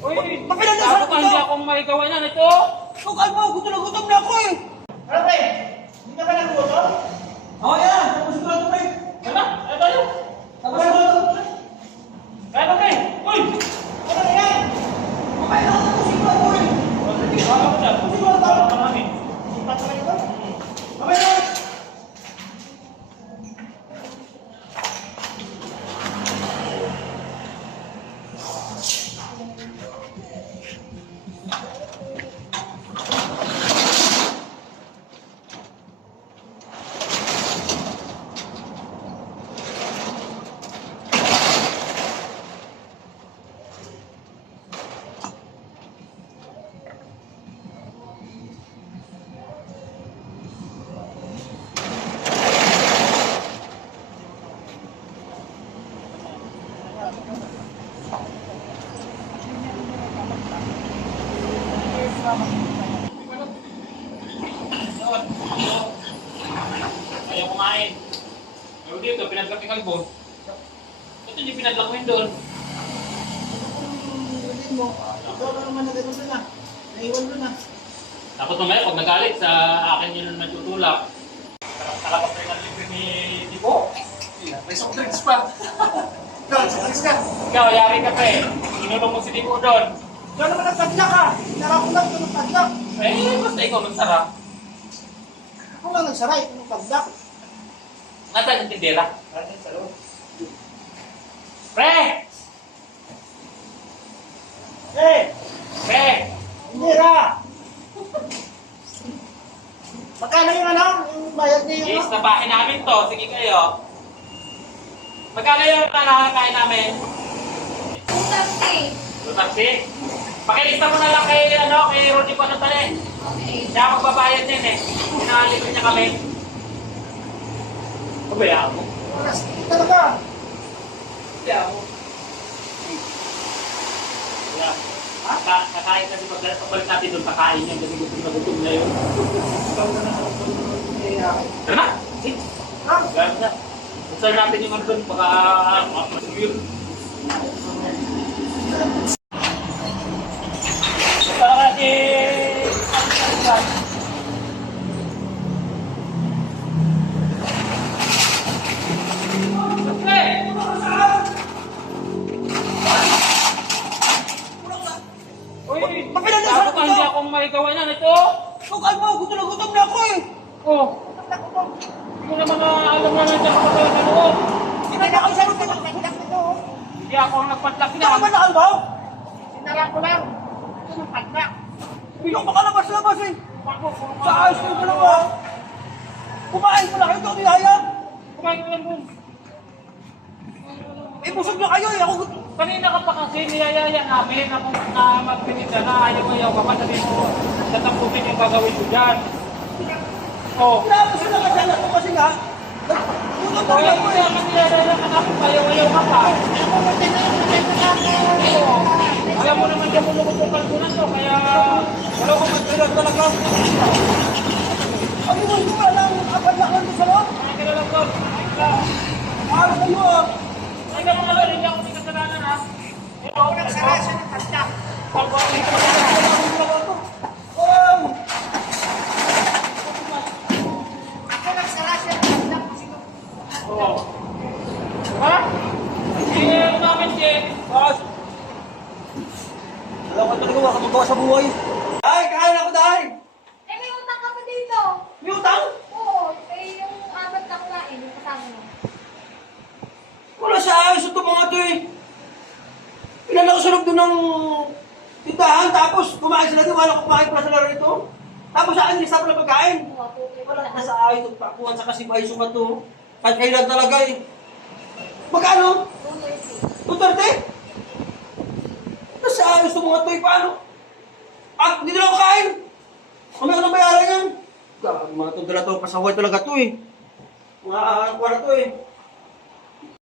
Uy, Pakilandasan bago ka hindi akong maigawa na ito. Sukal mo, gutom na gutom na ako eh. Ano pre? Hindi ka ba nagugutom? Oo yan, tapos ko na ito pre. Ano? Ano tayo? Tapos ko na ito pre. Kaya ba kayo? Uy! Ano na yan? Kumain ako ng kusino ako eh. Bago ko na. Kusino na tao. Marami. Sipat naman ito? Kumain na. Ayaw kumain. Pero dito, pinadlak ni Kalbon. Ito hindi pinadlak mo yun doon. Ulitin mo. Ikaw na naman na gano'n na. Naiwan mo na. Tapos mamaya, pag nagalit, sa akin yun ang nagtutulak. Nakakap rin ang libre ni Tipo. May soft drinks pa. Doon, soft drinks ka. Ikaw, yari ka pa eh. Inulong mo si Tipo doon. Ikaw naman nagpadlak ka. Hinarap ko lang ito nagpadlak. Eh, basta ikaw nagsara. Ako lang nagsaray ito nagpadlak. Nasaan yung tindera? Natin sa loob. Pre! Eh! Pre! Hindi ra! Magkano yung ano? Yung bayad niya yung... Yes, nabahin namin to. Sige kayo. Magkano yung nakakain namin? 230. 230? Pakilista mo na lang kay Rudy Panutale. Okay. Siya magbabayad din eh. Pinakalibre niya kami. Pabayaan mo. Oras, talaga. Hindi ako. Yeah. Kakain kasi pagbalik natin doon, kakain yan kasi gutom na gutom na yun. Tara na! Sige! Gano'n na. Buksan natin yung ano doon, baka masugir. Buksan na natin! Uy, Pakilandasan bago ka hindi akong maigawa na ito. Sukal mo, gutom na gutom na ako eh. Oh, hindi ko naman alam na nandiyan ako sa loob. Hindi na kayo sa loob. Nagpadlak ito. Hindi ako ang nagpatlak Hindi ka ba na. nakalbaw? Sinara ko lang. Ito nagpadlak. Pinong makalabas-labas eh. Sa ayos ko yung dalawa. Kumain mo na kayo ito, niyaya. Kumain ko lang doon. Eh, busog na kayo eh. Ako gutom. Kanina ka pa kasi niyayaya namin na kung na magpinita na ayaw ka pa sabihin mo tatapusin yung gagawin ko dyan. Oh. Grabe sila kasi ako kasi nga. Gutom na Kaya ako mo eh. naman niyayaya ka namin ayaw ka pa. Oo. Alam mo naman dyan mo lumutong kalbunan to kaya wala kong magpilag talaga. Ang iwan ko alam, apadlakan ko sa loob. Kumain ka na lang doon. Kumain ka. Ayos kayo ah. Kumain ka naman doon. Hindi ako may kasalanan ha. Ako nagsara siya nagpadlak. Oh, Ako nagsara siya nagpadlak. Oo. Ha? Eh, namin din. boss. Alam ko talaga wala ka magawa sa buhay. Ay, kain ako dahil. Eh, may utang ka pa dito. May utang? Oo. Eh, yung apat na kumain, yung kasama mo. Wala sa ayos ito mga to eh. Pinala ko sa loob doon ng tindahan, tapos kumain sila doon, wala kumain pala sa laro ito. Tapos sa akin, nilista pala pagkain. Oo, puti Wala ka na sa ayos, pakuhan sa kasibay sumat to. Kahit kailan talaga eh. Magkano? 230. 230? Nasa ayos ito mga to eh, paano? Ah, hindi na ako kain. Kami ko nang bayaran yan. Mga to, dala to, pasaway talaga to eh. Mga kuha na to eh.